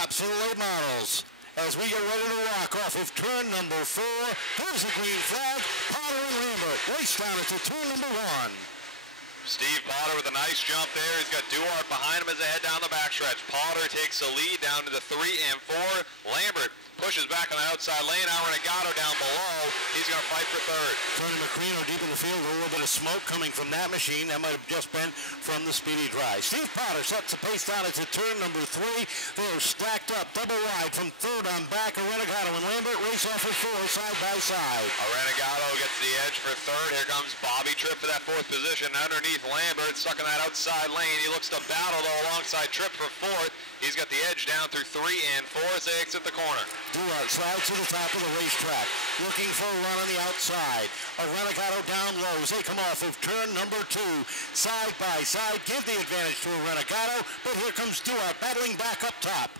laps for the late models. As we get ready to rock off of turn number 4, there's the green flag. Potter and Lambert race down into turn number 1. Steve Potter with a nice jump there. He's got Duarte behind him as they head down the backstretch. Potter takes the lead down to the 3 and 4. Lambert pushes back on the outside lane. Arenagato down below. He's going to fight for third. Tony Macrino deep in the field. A little bit of smoke coming from that machine. That might have just been from the speedy dry. Steve Potter sets the pace down into turn number 3. They're stacked up double wide from third on back. Arenagato and Lambert race off of 4 side by side. Arenagato gets the edge for third. Here comes Bobby Tripp for that 4th position. Underneath Lambert, stuck in that outside lane. He looks to battle though alongside Tripp for 4th. He's got the edge down through 3 and 4 as they exit the corner. Duarte slides to the top of the racetrack, looking for a run on the outside. Arenagato down low as they come off of turn number 2. Side by side, give the advantage to Arenagato, but here comes Duarte battling back up top.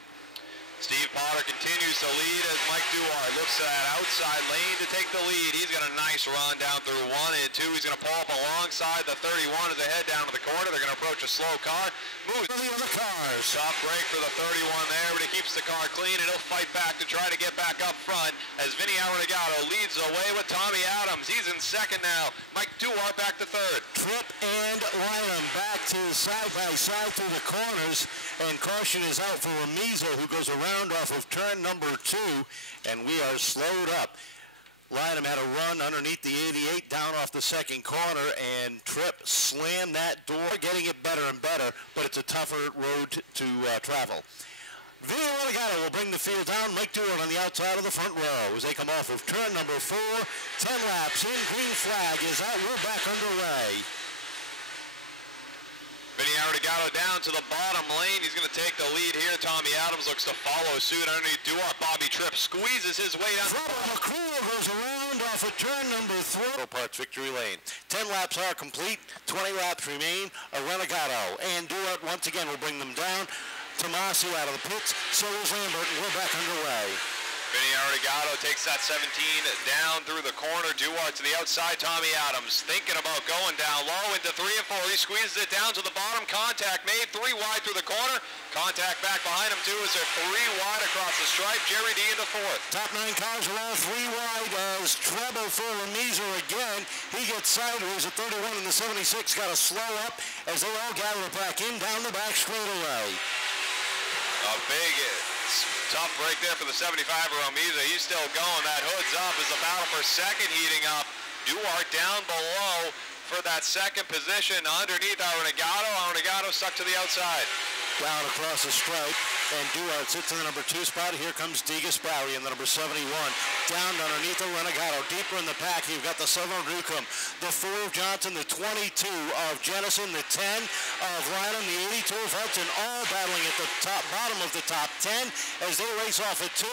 Steve Potter continues to lead as Mike Duarte looks to that outside lane to take the lead. He's got a nice run down through 1 and 2. He's going to pull up alongside the 31 as they head down to the corner. They're going to approach a slow car. Moves for the other cars. Soft break for the 31 there, but he keeps the car clean and he'll fight back to try to get back up front as Vinny Arenagato leads the way with Tommy Adams. He's in second now. Mike Duarte back to third. Tripp and Lynham back to side by side through the corners, and caution is out for Ramizo, who goes around off of turn number 2, and we are slowed up. Lynham had a run underneath the 88 down off the second corner, and Tripp slammed that door, getting it better and better, but it's a tougher road to travel. Vinny Arenagato will bring the field down. Mike Duarte on the outside of the front row as they come off of turn number 4. 10 laps in. Green flag is out. We're back underway. Vinny Arenagato down to the bottom lane. He's going to take the lead here. Tommy Adams looks to follow suit underneath Duarte. Bobby Tripp squeezes his way down. Macrino goes around off of turn number 3. Parts victory lane. 10 laps are complete. 20 laps remain. Arenagato and Duarte once again will bring them down. Tomasi out of the pits. So is Lambert, and we're back underway. Vinny Arenagato takes that 17 down through the corner. Duarte to the outside. Tommy Adams thinking about going down low into 3 and 4. He squeezes it down to the bottom. Contact made. 3 wide through the corner. Contact back behind him too as they're 3 wide across the stripe. Jerry D in the 4th. Top 9 cars are all 3 wide as trouble for Ramizo again. He gets sideways at 31 and the 76 got to slow up as they all gather back in down the back straightaway. A big tough break there for the 75 Ramizo. He's still going. That hood's up as the battle for second heating up. Duarte down below for that second position underneath Arenagato. Arenagato stuck to the outside. Down across the stripe, and Duarte sits in the number 2 spot. Here comes De Gasperi in the number 71. Down underneath Arenagato. Deeper in the pack, you've got the 7 of Newcomb, the 4 of Johnson, the 22 of Jennison, the 10 of Lynham, the 82 of Hudson, all battling at the bottom of the top 10 as they race off at 2.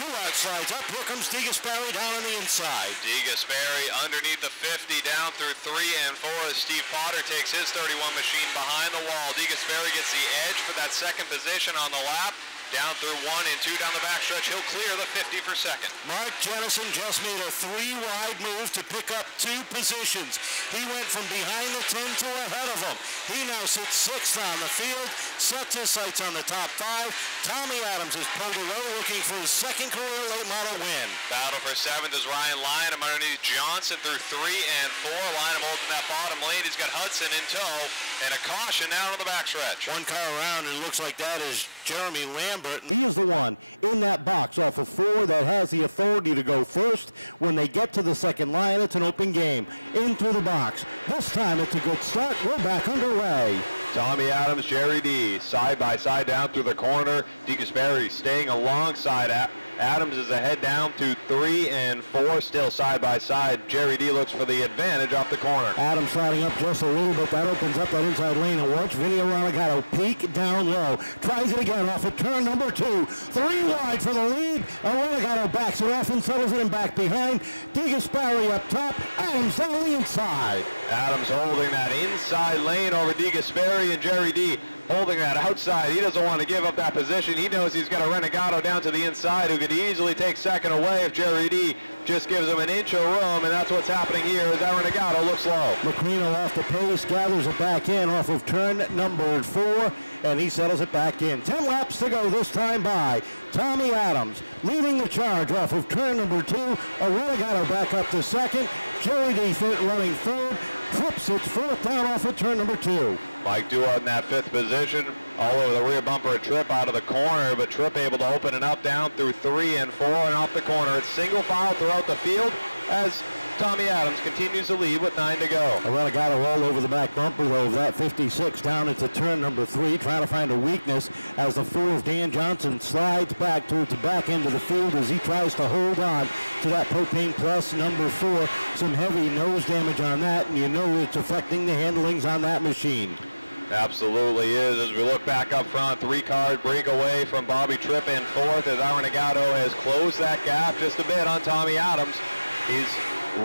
Duarte slides up. Here comes De Gasperi down on the inside. De Gasperi underneath the 50 down through 3 and 4 as Steve Potter takes his 31 machine behind the wall. De Gasperi gets the edge for that second position on the lap. Down through 1 and 2 down the backstretch. He'll clear the 50 for second. Mark Jennison just made a 3-wide move to pick up 2 positions. He went from behind the 10 to ahead of him. He now sits 6th on the field, sets his sights on the top 5. Tommy Adams is pulled away looking for his 2nd career late model win. Battle for 7th is Ryan Lynham underneath Johnson through 3 and 4. Lynham holding that bottom lane. He's got Hudson in tow and a caution down on the backstretch. 1 car around, and it looks like that is Jeremy Lambert. He is the one in that box off of 4 that has the authority to go first. When they get to the second line, it's an open game. In through the box. This time it's a good start. We're back underway. Tommy Adams, Jerry D, side by side down through the corner. De Gasperi staying alongside Adams as they head down to 3 and 4, still side by side. Jerry D looks for the advantage off the corner. Adams sliding up just a little bit. That opens up that inside lane, and watch Vinny Arenagato peek down low. Tries it again off of turn number 2. 3 wide for the lead. Arenagato backs it off and settles it in back behind. De Gasperi up top. Adams down the inside. Adams holding that inside lane over De Gasperi and Jerry D holding that outside. He doesn't want to give up that position. He knows he's got a Renegado down to the inside who could easily take second away if Jerry D just gives him an inch of room, and that's what's happening here as that Renegado looks low. Macrino off the pace, gathers it back in off of turn number 4, and he settles it back in. 10 laps to go this time by. Tommy Adams leading the charge off of turn number 2. A Renegado back up to second. Jerry D running third. Trips its fourth down off of turn number 2. Mike Duart in that 5th position, all over the rear bumper of Tripp out of the corner, but Tripp able to open it up down through 3 and 4 and off the corner. It's single file throughout the field as Tommy Adams continues to lead with 9 to go. A Renegado all over the back bumper though of that 56 down into turn number 3, trying to find a weakness as the 4 of Dan Johnson slides back towards the back end of the field as he tries to hold on to that Propane Plus number 4. Some heavy nose damage on that, and you know it's affecting the handlings on that machine. Absolutely is. As we look back up front, 3-car breakaway from Bobby Tripp in 4th as our Renegado has closed that gap just a bit on Tommy Adams. He's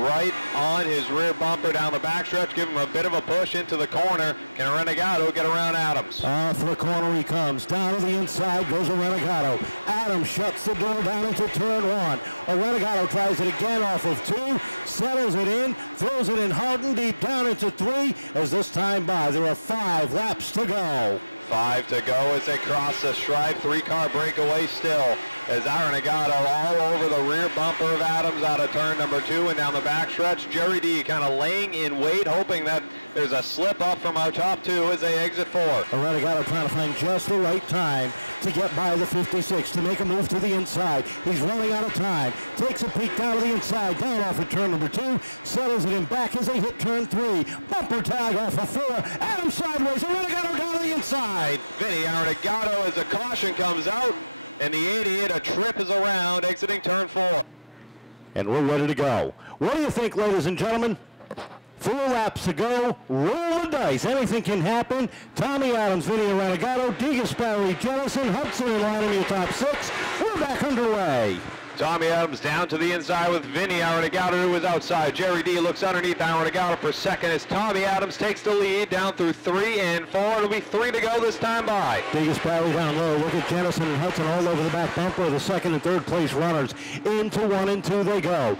right on his rear bumper down the backstretch, give him a bit of a push into the corner. Can a Renegado get around Adams? For the corner he comes. Down to the inside goes a Renegado. Adams shuts the door down into turn 1. A Renegado tries it again off of 2, settles it in, throws it in hard and deep down into 3 as this time by. There are 5 laps to go. 5 to go as they cross the stripe. 3-car breakaway still as our Renegado all over the rear bumper of Adams out of turn number 2 and down the backstretch. Jerry D kind of laying in wait, hoping that there's a slip up from our top 2 as they exit 4. A Renegado trying to find just the right time to get by the 56 to make a move to the inside. He's running out of time. Takes a peek down to the inside, down off of turn number 2, settles it in back as they hit turn 3. Bumper tag off of 4. Adams sideways. A Renegado down to the inside. Vinny, our Renegado as a caution comes out, and the 88, a Tripp is around, exiting turn 4. And we're ready to go. What do you think, ladies and gentlemen? 4 laps to go. Roll the dice. Anything can happen. Tommy Adams, Vinny Renegado, DeGasperi, Jennison, Hudson in line in your top 6. We're back underway. Tommy Adams down to the inside with Vinny, our Renegado, who is outside. Jerry D looks underneath our Renegado for second as Tommy Adams takes the lead down through 3 and 4. It'll be 3 to go this time by. DeGasperi down low. Look at Jennison and Hudson all over the back bumper of the 2nd and 3rd place runners. Into 1 and 2 they go.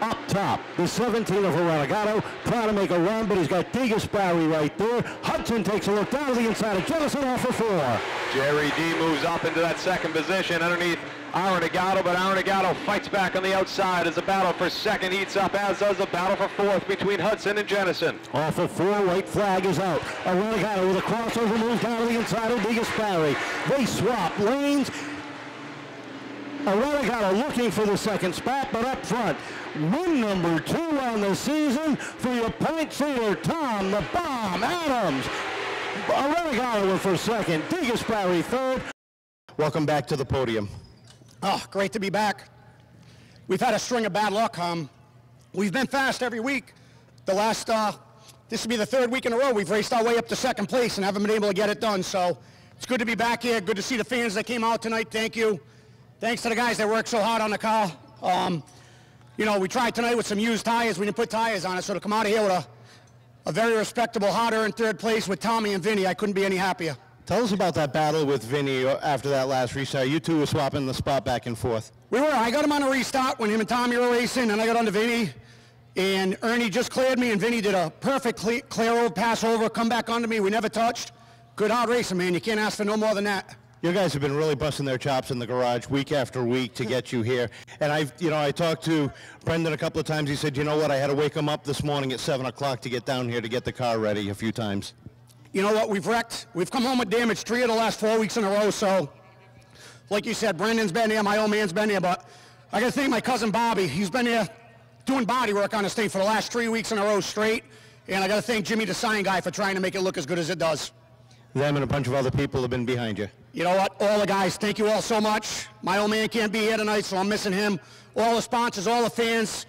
Up top, the 17 of a Renegado trying to make a run, but he's got DeGasperi right there. Hudson takes a look down to the inside of Jennison off of 4. Jerry D moves up into that 2nd position underneath our Renegado, but our Renegado fights back on the outside as the battle for 2nd heats up, as does the battle for 4th between Hudson and Jennison. Off of 4, white flag is out. A Renegado with a crossover moves down to the inside of DeGasperi. They swap lanes. A Renegado looking for the 2nd spot, but up front, win number 2 on the season for your point seater, Tom the Bomb Adams. A Renegado for 2nd, DeGasperi 3rd. Welcome back to the podium. Oh, great to be back. We've had a string of bad luck. We've been fast every week. This will be the 3rd week in a row we've raced our way up to 2nd place and haven't been able to get it done. So it's good to be back here. Good to see the fans that came out tonight. Thank you. Thanks to the guys that worked so hard on the car. You know, we tried tonight with some used tires. We didn't put tires on it, so to come out of here with a very respectable, hard-earned 3rd place with Tommy and Vinny, I couldn't be any happier. Tell us about that battle with Vinny after that last restart. You two were swapping the spot back and forth. We were. I got him on a restart when him and Tommy were racing, and I got on to Vinny. And Ernie just cleared me, and Vinny did a perfect clear over, pass over, come back onto me. We never touched. Good hard racing, man. You can't ask for no more than that. You guys have been really busting their chops in the garage week after week to get you here. And I talked to Brendan a couple of times. He said, you know what, I had to wake him up this morning at 7 o'clock to get down here to get the car ready a few times. You know what, we've wrecked. We've come home with damage 3 of the last 4 weeks in a row. So, like you said, Brendan's been here, my old man's been here. But I got to thank my cousin Bobby. He's been here doing body work on this thing for the last 3 weeks in a row straight. And I got to thank Jimmy, the sign guy, for trying to make it look as good as it does. Them and a bunch of other people have been behind you. You know what? All the guys, thank you all so much. My old man can't be here tonight, so I'm missing him. All the sponsors, all the fans,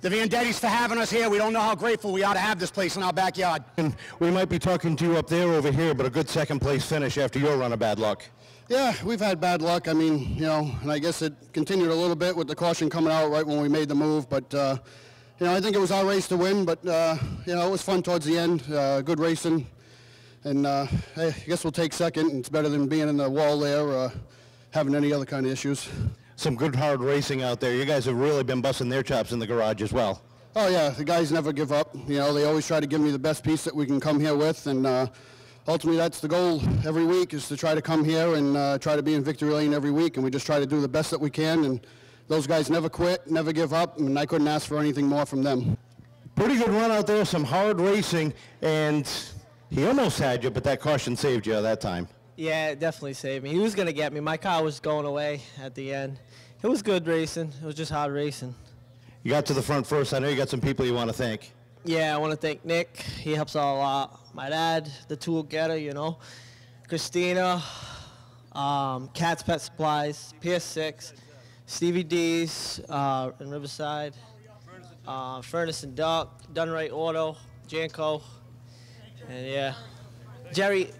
the Vandettis for having us here. We don't know how grateful we are to have this place in our backyard. And we might be talking to you up there over here, but a good 2nd place finish after your run of bad luck. Yeah, we've had bad luck. I mean, you know, and I guess it continued a little bit with the caution coming out right when we made the move. But, you know, I think it was our race to win, but, you know, it was fun towards the end. Good racing. And hey, I guess we'll take second. It's better than being in the wall there, having any other kind of issues. Some good hard racing out there. You guys have really been busting their chops in the garage as well. Oh yeah, the guys never give up. You know, they always try to give me the best piece that we can come here with, and ultimately that's the goal every week, is to try to come here and try to be in victory lane every week, and we just try to do the best that we can, and those guys never quit, never give up, and I couldn't ask for anything more from them. Pretty good run out there, some hard racing, and he almost had you, but that caution saved you that time. Yeah, it definitely saved me. He was going to get me. My car was going away at the end. It was good racing. It was just hard racing. You got to the front first. I know you got some people you want to thank. Yeah, I want to thank Nick. He helps out a lot. My dad, the tool getter, you know. Christina, Cat's Pet Supplies, PS6, Stevie D's in Riverside, Furnace and Duck, Dunright Auto, Janko, and yeah, Jerry.